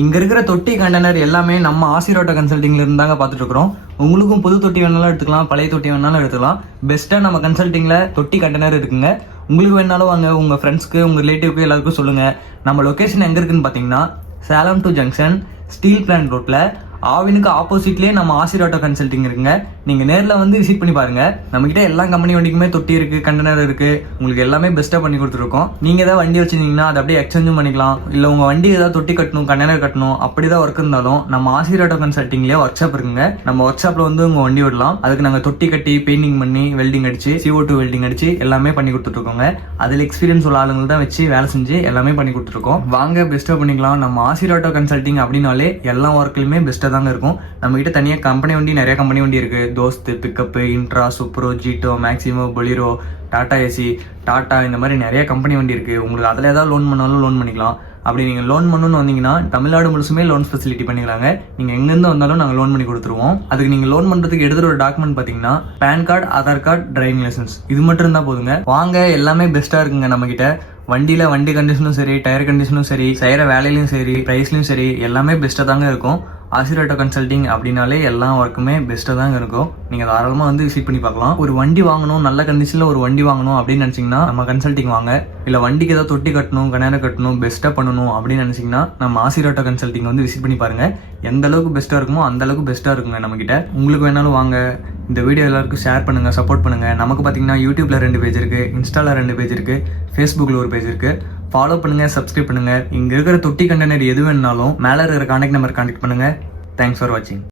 இங்கே இருக்கிற தொட்டி கண்டெய்னர் எல்லாமே நம்ம ஆசீர்வாட் கன்சல்டிங்ல இருந்தாங்க பார்த்துட்டு இருக்கிறோம். உங்களுக்கும் புது தொட்டி வேணாலும் எடுத்துக்கலாம், பழைய தொட்டி வேணாலும் எடுத்துக்கலாம். பெஸ்ட்டாக நம்ம கன்சல்டிங்கில் தொட்டி கண்டெய்னர் இருக்குங்க. உங்களுக்கு வேணாலும் வாங்க, உங்கள் ஃப்ரெண்ட்ஸ்க்கு உங்கள் ரிலேட்டிவ்க்கு எல்லாருக்கும் சொல்லுங்கள். நம்ம லொக்கேஷன் எங்கே இருக்குன்னு பார்த்தீங்கன்னா Salem to junction steel plant ரோட்டில் ஆவினுக்கு ஆப்போசிட்லேயே நம்ம ஆசீர்வாட் கன்சல்டிங் இருக்குங்க. நீங்கள் நேரில் வந்து விசிட் பண்ணி பாருங்க. நம்மகிட்ட எல்லா கம்பெனி வண்டிக்குமே தொட்டி இருக்குது, கண்டெய்னர் இருக்குது. உங்களுக்கு எல்லாமே பெஸ்ட்டாக பண்ணி கொடுத்துருக்கோம். நீங்கள் ஏதாவது வண்டி வச்சுருந்தீங்கன்னா அதை அப்படியே எக்ஸ்சேஞ்சும் பண்ணிக்கலாம். இல்லை உங்கள் வண்டி ஏதாவது தொட்டி கட்டணும், கண்டெய்னர் கட்டணும் அப்படி தான் ஒர்க் இருந்தாலும் நம்ம ஆசீர்வாட் கன்சல்டிங்லேயே ஒர்க் ஷாப் இருக்குங்க. நம்ம ஒர்க் ஷாப்பில் வந்து உங்கள் வண்டி விடலாம். அதுக்கு நாங்கள் தொட்டி கட்டி பெயிண்டிங் பண்ணி வெல்டிங் அடிச்சு CO2 வெல்டிங் அடிச்சு எல்லாமே பண்ணி கொடுத்துட்ருக்கோங்க. அதில் எக்ஸ்பீரியன்ஸ் உள்ள ஆளுங்க தான் வச்சு வேலை செஞ்சு எல்லாமே பண்ணி கொடுத்துருக்கோம். வாங்க பெஸ்ட்டாக பண்ணிக்கலாம். நம்ம ஆசீர்வாட் கன்சல்டிங் அப்படின்னாலே எல்லா ஒர்க்லையுமே பெஸ்ட்டாக தாங்க இருக்கும். நம்ம கிட்ட தனியாக கம்பெனி வண்டி நிறைய கம்பெனி வண்டி இருக்கு. Dost, pickup, Intra, Supro, Jeeto, Maxximo, Bolero, Tata Ace, Tata, இந்த மாதிரி நிறைய கம்பெனி வண்டி இருக்கு. உங்களுக்கு அதில் ஏதாவது லோன் பண்ணாலும் லோன் பண்ணிக்கலாம். அப்படி நீங்கள் லோன் பண்ணணும்னு வந்தீங்கன்னா தமிழ்நாடு முழுசுமே லோன் ஃபெசிலிட்டி பண்ணிக்கலாங்க. நீங்கள் எங்கேருந்து வந்தாலும் நாங்கள் லோன் பண்ணி கொடுத்துருவோம். அதுக்கு நீங்கள் லோன் பண்ணுறதுக்கு எடுத்துகிற ஒரு டாக்குமெண்ட் பார்த்தீங்கன்னா pan card, Aadhaar card, driving licence இது மட்டும் இருந்தால் போதுங்க. வாங்க, எல்லாமே பெஸ்ட்டாக இருக்குங்க. நம்ம கிட்ட வண்டியில் வண்டி கண்டிஷனும் சரி, டயர் கண்டிஷனும் சரி, செய்கிற வேலையிலும் சரி, ப்ரைஸ்லையும் சரி எல்லாமே பெஸ்ட்டாக தாங்க இருக்கும். ஆசீர்வாட் கன்சல்டிங் அப்படின்னாலே எல்லா ஒர்க்குமே பெஸ்ட்டாக தாங்க இருக்கும். நீங்கள் தாராளமாக வந்து விசிட் பண்ணி பார்க்கலாம். ஒரு வண்டி வாங்கணும், நல்ல கண்டிஷனில் ஒரு வண்டி வாங்கணும் அப்படின்னு நினச்சிங்கன்னா நம்ம கன்சல்டிங் வாங்க. இல்லை வண்டிக்கு ஏதாவது தொட்டி கட்டணும், கண்டெய்னர் கட்டணும், பெஸ்ட்டாக பண்ணணும் அப்படின்னு நினச்சிங்கன்னா நம்ம ஆசீர்வாட் கன்சல்டிங் வந்து விசிட் பண்ணி பாருங்கள். எந்த அளவுக்கு பெஸ்ட்டாக இருக்குமோ அந்த அளவுக்கு பெஸ்ட்டாக இருக்குங்க நம்மக்கிட்ட. உங்களுக்கு வேணாலும் வாங்க. இந்த வீடியோ எல்லாருக்கும் ஷேர் பண்ணுங்கள், சப்போர்ட் பண்ணுங்கள். நமக்கு பார்த்தீங்கன்னா யூடியூப்பில் 2 பேஜ் இருக்குது, இன்ஸ்டாவில் 2 பேஜ் இருக்குது, ஃபேஸ்புக்கில் ஒரு பேஜ் இருக்குது. ஃபாலோ பண்ணுங்கள், சப்ஸ்கிரைப் பண்ணுங்கள். இங்கே இருக்கிற தொட்டி கண்டெய்னர் எது வேணுனாலும் மேலே இருக்கிற கான்டாக்ட் நம்பர் கான்டாக்ட் பண்ணுங்கள். தேங்க்ஸ் ஃபார் வாட்சிங்.